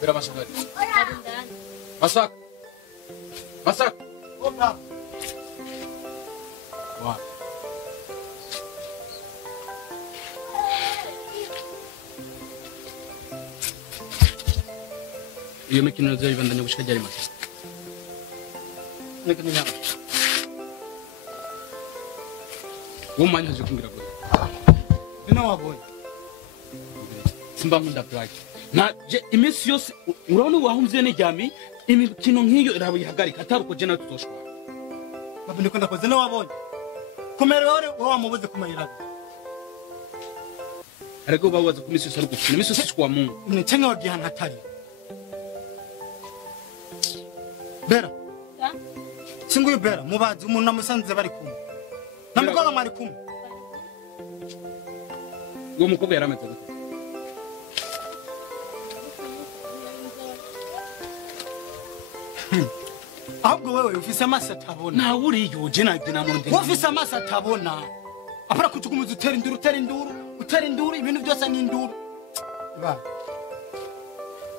Bira masak lagi. Masak. Masak. Opa. Wah. Iyo mikino nzayibandanya gushika ryari make. Neka ni nyama. Umanya nje kumbira gute. Dina wabonye. Simba nkunda black. Na je iminsi yose urabona wahumvye n'iryami imikino nk'iyo irabo yihagarika ataruko je nawe tuzoshwa. Babu ndiko ndakoze na wabonye. Kumera wale wamubuze kumayiraga. Ariko bawaza kumisi yose ari gukina imisi yose kwa Mungu. Ni chenga wagihana hatari. Bera. Ya? Singuyu Bera mubazi umuntu namusanze bari kumwe. Namukobwa mwari kumwe. Uwo mukobwa yarameze gute? Ahubwo wewe ufise amaso atabona. Na uriyo je nagina mu ndende. Ufise amaso atabona. Apara kuchukumuza utera induru ibintu byose ni induru. Ba.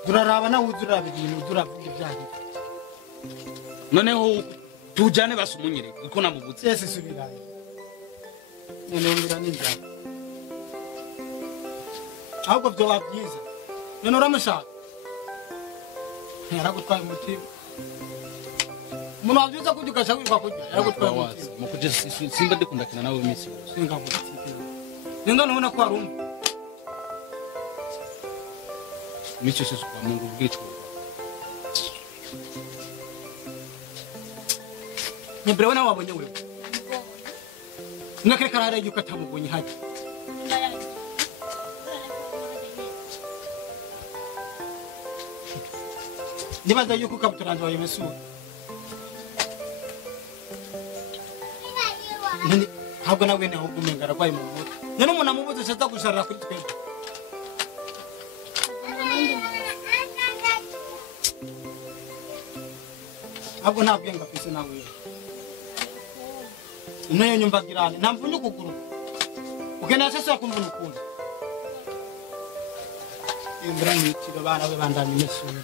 Duraraba nawe uzuraba ibintu duravuga ibyahi. Noneho tujane basumunyire uko namubuze. Yese subirayo. None ngira ninjira. Ahubwo byo babyiza. None uramushaka. Yaragutwaye umutima. Umuntu wabyuza kujya ukashaka kujya yaragutwaye umutima. Mukuje simba ndikundakina nawe imisi yose. Singavuga. Ninga nubona ko arumva. Imisi yose kwa Mungu bwicwa. Nyebere wana wabonye wewe. Nakere karara yuko atamubonye haje. Nibaza yuko kabuturanje wayo mesura. Nini ntabwo nawe ne ahubwo umenga aragwaye mu mutwe. None umuntu amubuze cyaza gusharira kuri twebwe. Ahubwo ntabwo yenga afise nawe. Nayo nyumbagirane ntamvunye ukuguru. Ugenda sasa kumvuna ukunda. Imbra n'itiro bana we bandanye mesura.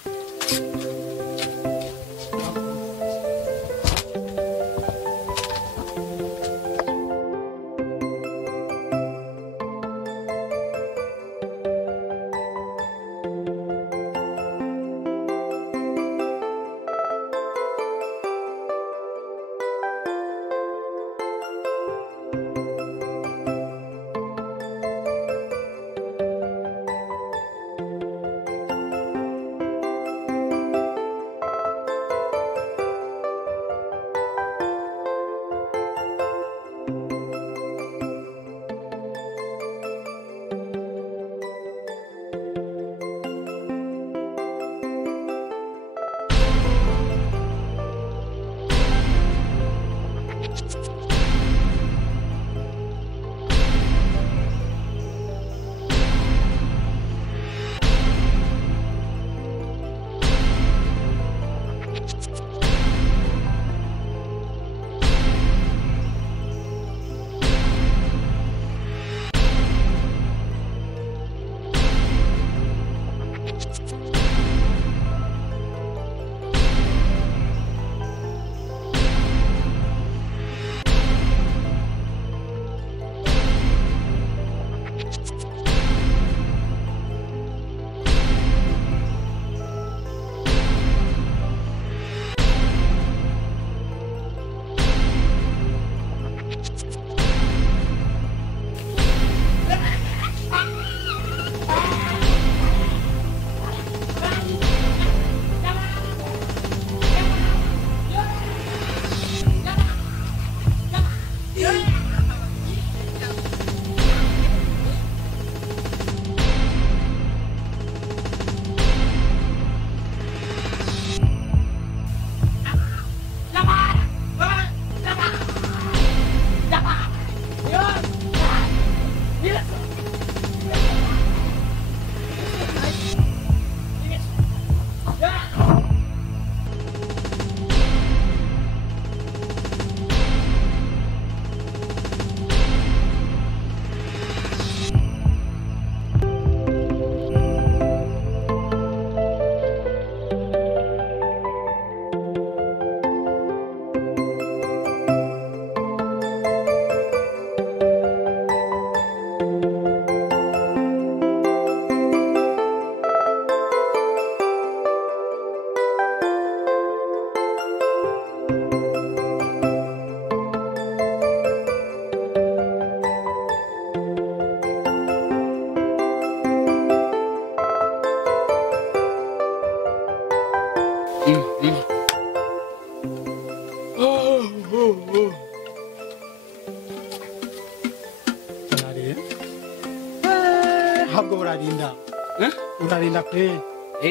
urarinda Eh? urarinda kweli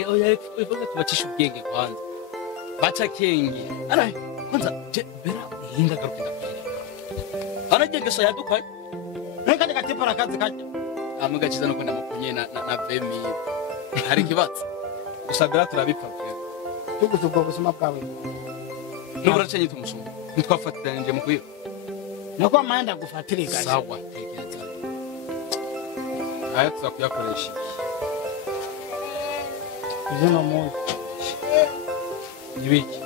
Oya ivuga tubacisha ubwenge kwanza. Bacha kenge. Ara kwanza je bera hinda garuka ndakwereka. Anagenge so yaduka. reka ndakatepara kazi kajya Amugakiza no kwenda mukunye na vemi. Hari kibatsi. Usabira turabipfa kwe. tuguzubwo ubuzima bwawe Nubura cyenye tumusumba. Ntitwafatanije mu kwiba. nako amanda gufatire gaje Sawa tekereza. Aya tuzakuyakoresha. izina mu Nibiki.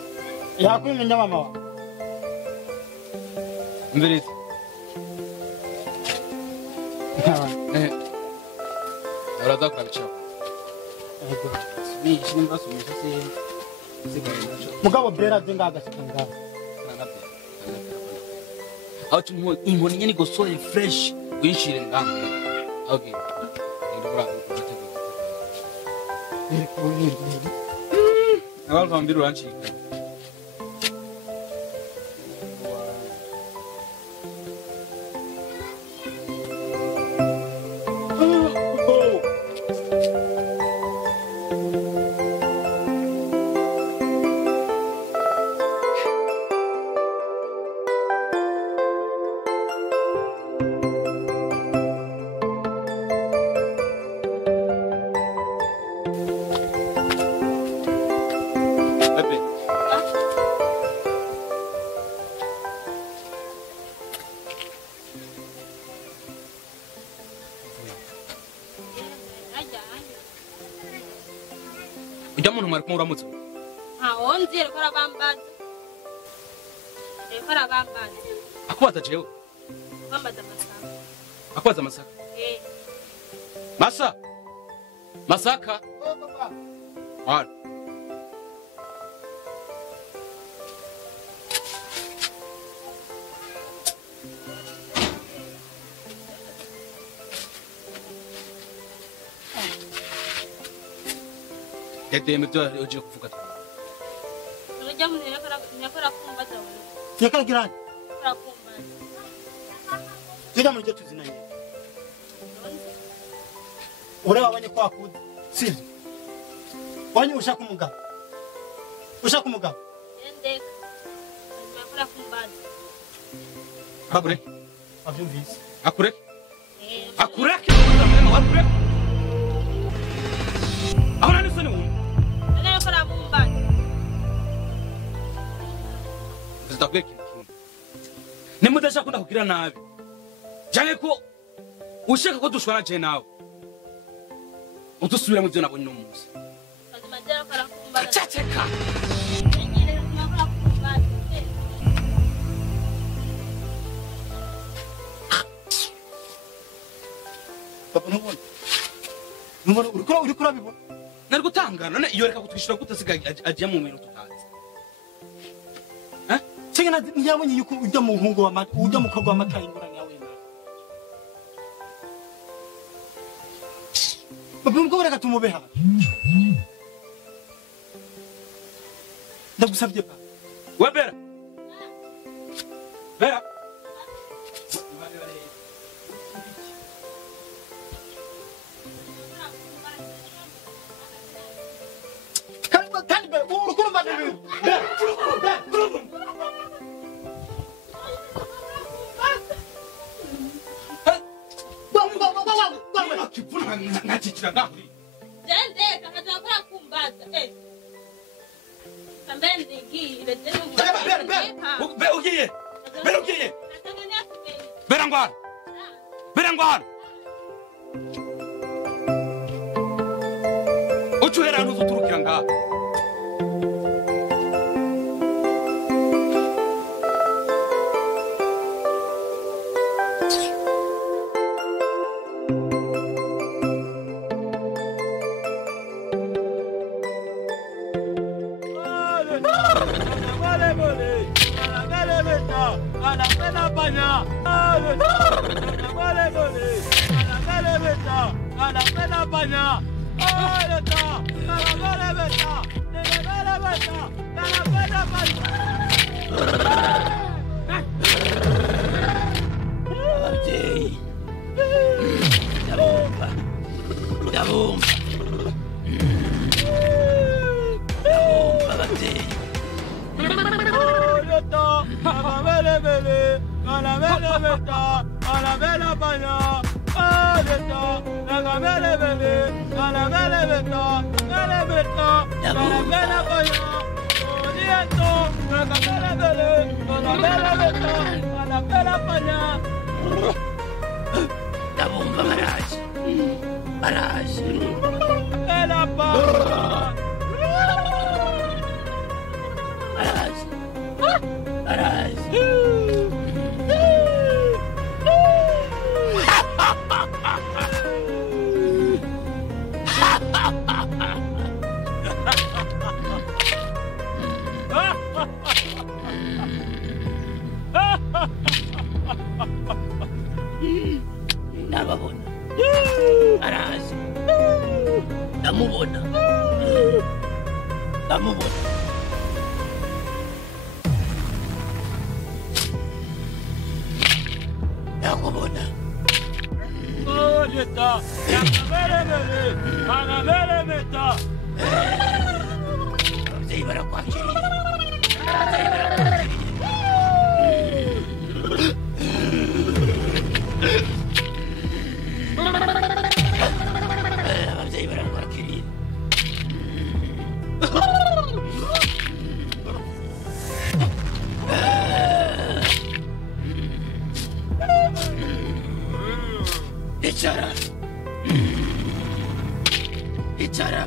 yakwimenya mama wa Mbere. Uraza kubicha. bishi nimbasumisha se mugabo bera zingaga sikanga Aho tumu imboni nyene gosoye fresh winshire ngamwe. Okay. Ndibura kutegeka. Abantu bambira uranchika. Ujya muntu mwari kumuramutse. Onzi reko arabambaza. Akubaza jewe. Bambaza amasaka. Akubaza masaka. Masa. Masaka. Wala. Dede mebyo ugiye kuvuga. Urajya mu yakora kumbaza wewe. yakagiranye Yakora kumbaza. tujya muri cyo tuzinanye ure wabanye ko akuze sivyo wanye ushaka umugabo Endeka. Yakora kumbaza. Akure. avyumvise Akure. Eh. Akureke utamenya akure. Ahora ni soni umuntu. Nene yakora kumbaza. Zitakwiye kintu. Nimudasha kunda kugira nabi. Jange ko ushaka ko dushwana je nawe. Udusubira mu byo nabonye no munsi. Azimajya yakora kumbaza. Caceka. Nyine yakora kumbaza. papa nubona urikora bibona Nari gutangana none iyo reka kutwishura gutasiga agiye mu bintu tutazi. Cenge ntiyabonye yuko ujya mu muhungu wa mata ujya mu kogwa wa mata ingurane yawe na papa nubwo reka tumubeha ndagusabye pa We Bera. Bera. kandi be urukuru mba bibi Kipuna ngachikira ngahuri. Endeka yakora kumbaza. Kambendi ngire tena mu. Bera ugiye. Bera ugiye. Bera ngwana. Bera ngwana. Uchuhera ntuzuturukira ngaha. Dabumba Maraji. Maraji. Nababona. Arazi. Ndamubona. Ndamubona. Ndamubona. Leta. Meta. Ababyeyi barakwakiriye. Ababyeyi barakwakiriye. Icara. Icara.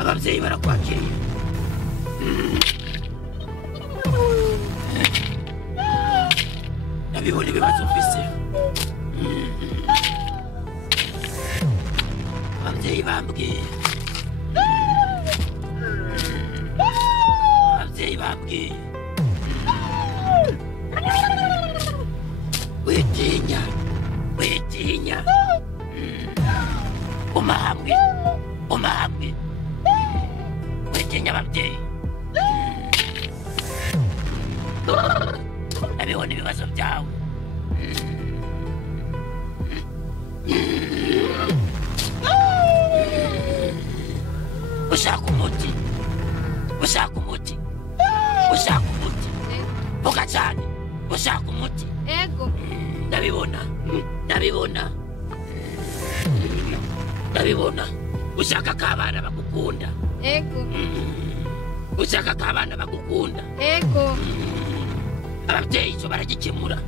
Ababyeyi barakwakiriye. Nabibona ibibazo ufise. Ababyeyi bambwiye. Ababyeyi bambwiye. Witinya. Witinya. Guma hamwe. Guma hamwe. Witinya ababyeyi. Nabibona ibibazo byawe. Ushaka umuti. Ushaka umuti. Ushaka umuti. Vuga cyane. Ushaka umuti. Ego. Ndabibona. Ndabibona. Ndabibona. Ushaka ko abana bagukunda. Ego. Ushaka ko abana bagukunda. Ego. Ababyeyi icyo baragikemura.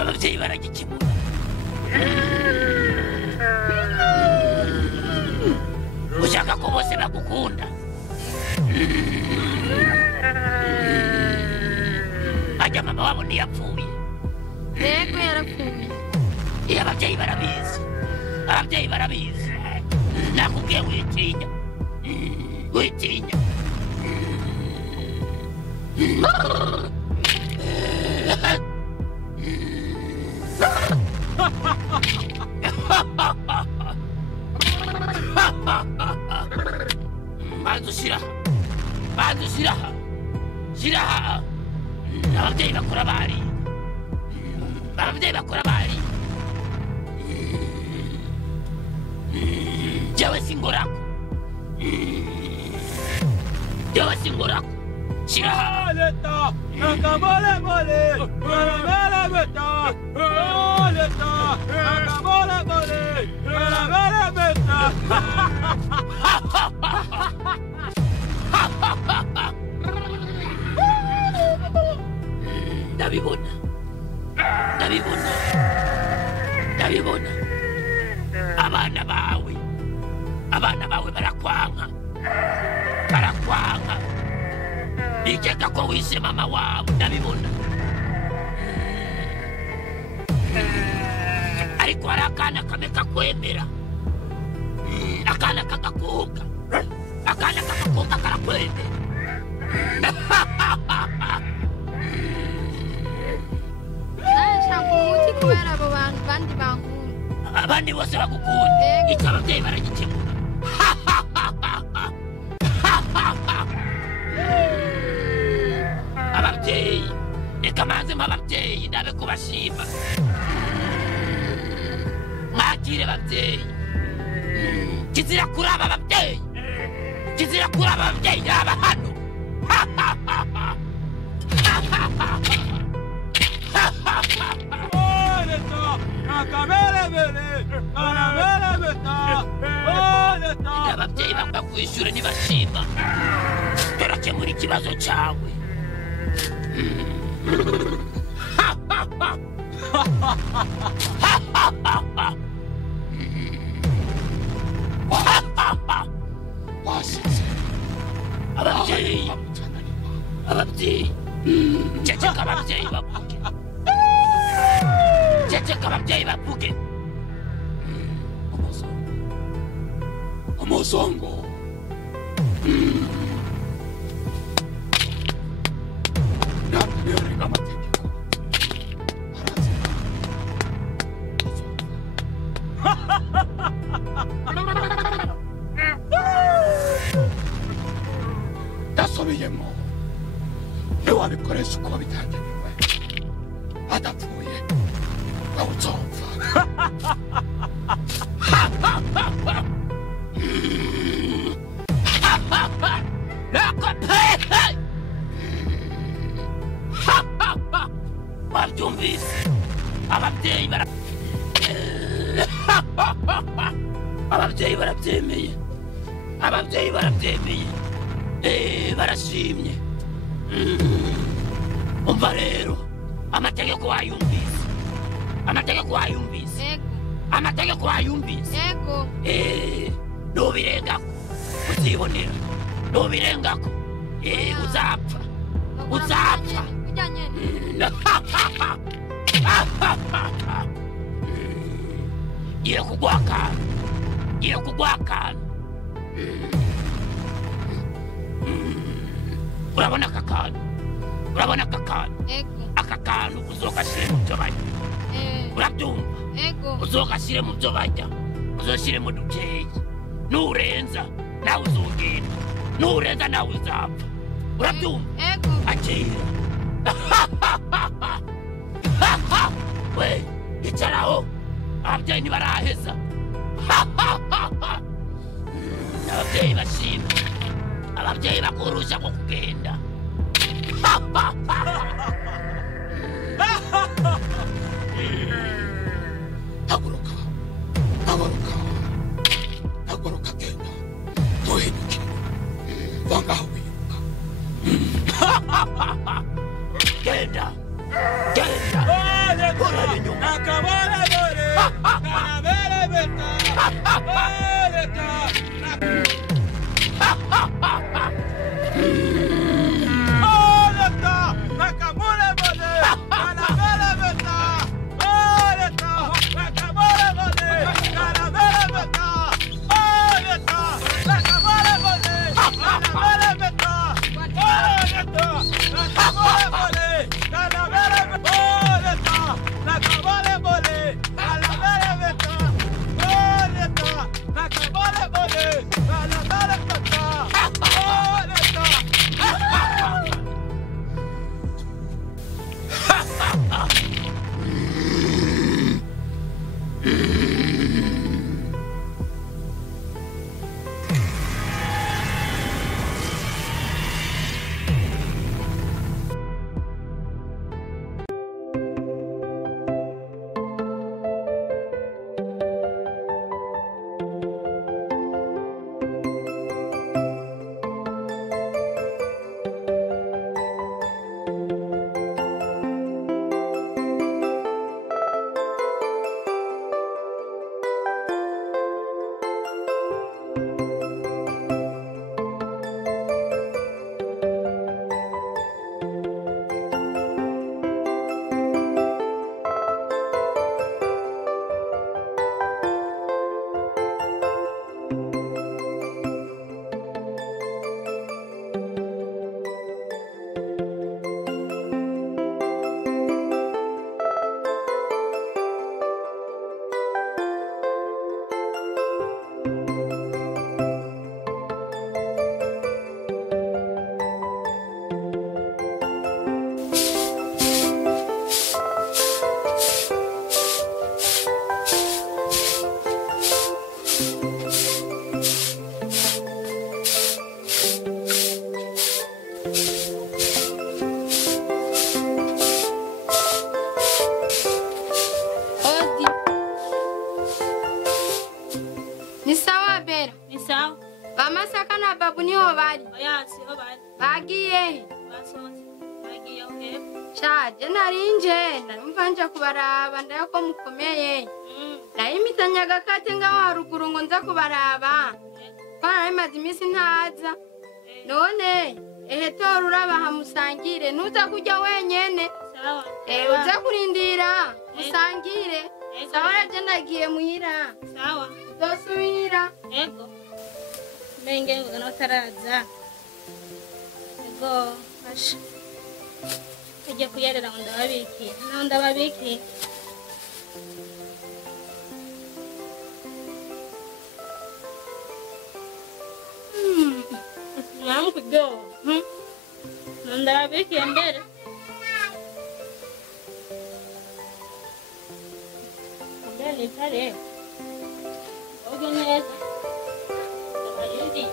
Ababyeyi baragikemura. Ushaka ko bose bagukunda. Ajya mama wabo ntiyapfuye. Ego yarapfuye. Iyo ababyeyi barabizi. Ababyeyi barabizi. Nakubwiye witinya. Witinya. Bantu shiraha. Bantu shiraha. Shiraha. Ababyeyi bakora bari. Ababyeyi bakora bari. Jewe singorako. Jewe singorako. Shiraha. Leta. Nakamole mole. Mole meta. Leta. Nakamole mole. Mole meta. Ndabibona. Ndabibona. Ndabibona. Abana bawe. Abana bawe barakwanga. Barakwanga. Bigeka ko wishe mama wabo. Ndabibona. Ariko hari akana kamwe kakwemera. Akana kagakobwa. Akana kagakobwa karakwemera. Nashaka umuti kubera abo bantu bandi bankunda. Abandi bose bagukunda. Icyo ababyeyi baragikemura. Ababyeyi. Reka manzemo ababyeyi ndabe kubashima. Mwakire ababyeyi. Kizira kuraba ababyeyi. Kizira kuraba ababyeyi yaba hano. ababyeyi bakwishyura ntibashima turakemura ikibazo cyawe wasize ababyeyi ceceka ababyeyi bavuge ceceka ababyeyi bavuge amazongo ntabwo yarenga amategeko ndasubiyemo ntiwabikoresha uko bitagenewe adapfuye nawe uzopfa wabyumvise ababyeyi barabyemeye ababyeyi barabyemeye barashimye umva rero amategeko wayumvise amategeko wayumvise nubirengako uzibonera nubirengako uzapfa Iyo kugwa akantu urabona aka kantu uzogashyire mu byo barya urabyumva uzogashyire mu byo barya uzoshyire mu dukeyi nurenza nawe uzogenda nurenza nawe uzapfa urabyumva akira we icaraho ababyeyi ntibaraheza ababyeyi bashima ababyeyi bakurusha ko kugenda haguruka genda ntuhinduke vangaho wiruka genda uraba inyuma siho bari bagiye basohotse bagiye aho hepfo shaje narinje narumva nje kubaraba ndako mukomeye nayimitanya agakate ngaho haruguru ngo nza kubaraba kwa imaze iminsi ntaza none tora urabaha musangire nuza kujya wenyene sawa uza kurindira musangire sawa yaje nagiye muhira sawa dosubira ego menge ngo nataraza ego asha ujye kuyerera ngo ndababiki naho ndababiki Vamos cuidou. Não dá a ver que é mbere. Mbere pare. Ogeneza. Ayundi.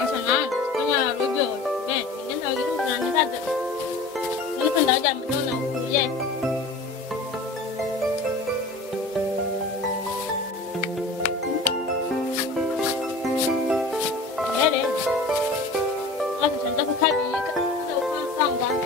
Asanan, kanya rujo. Ben, ingin tahu gitu berani saja. Kan dah jam tu nak ye. Ada. Aku sentak aku kabi, ada orang sanggan.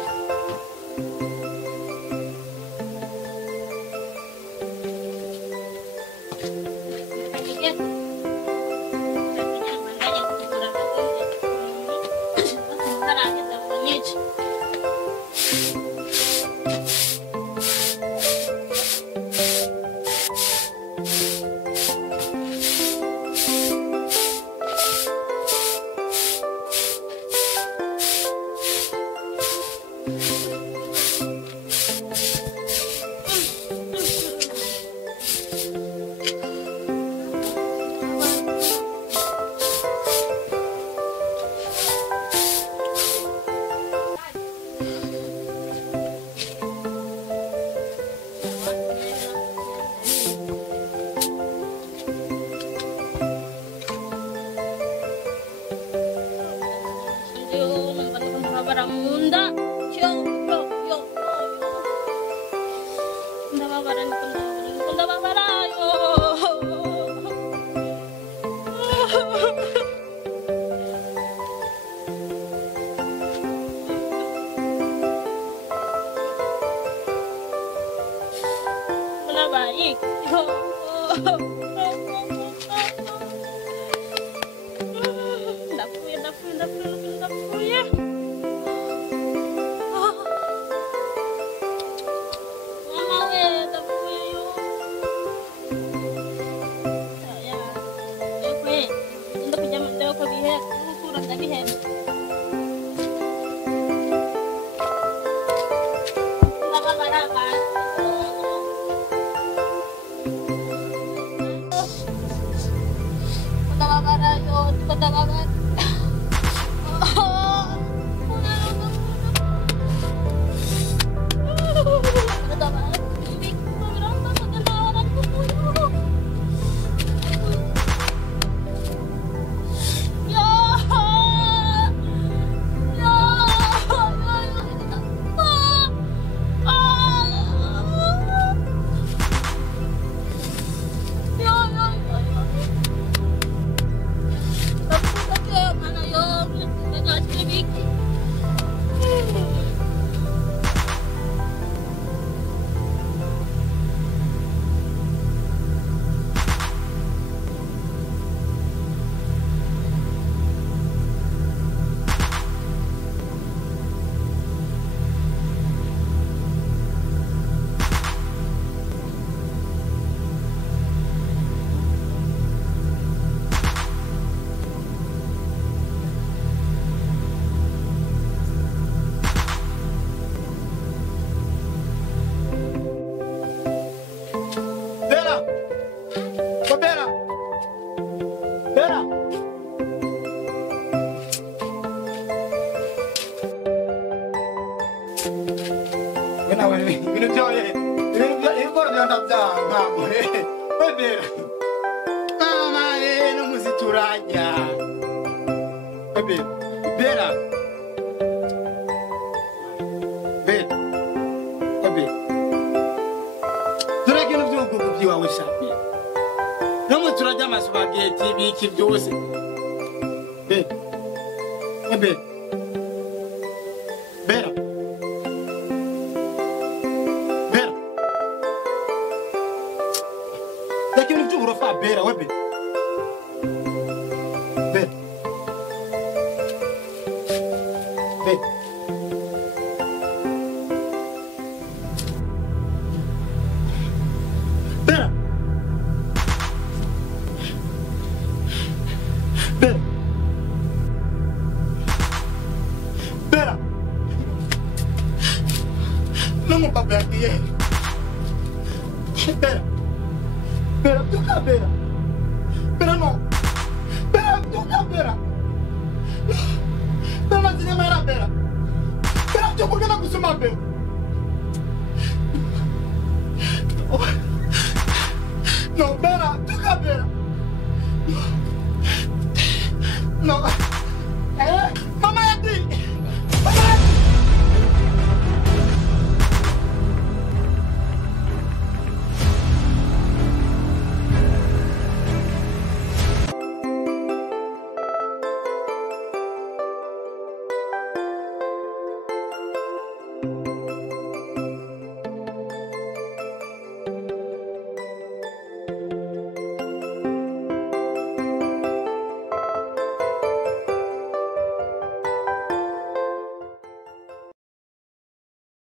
Bera. wawe shapi. Namwe turajya amasupageti biki byose. Be. Ebe. Bera. Bera. Lakini mtu urofa bera webe. Bera. Bera. Bera. Bera. Bera. Não papel aqui é. Bera. Bera, tu cabera. Bera não. Bera, tu cabera. Bera, mas não era bera. Bera, tu por que não costuma ver? Não, Bera.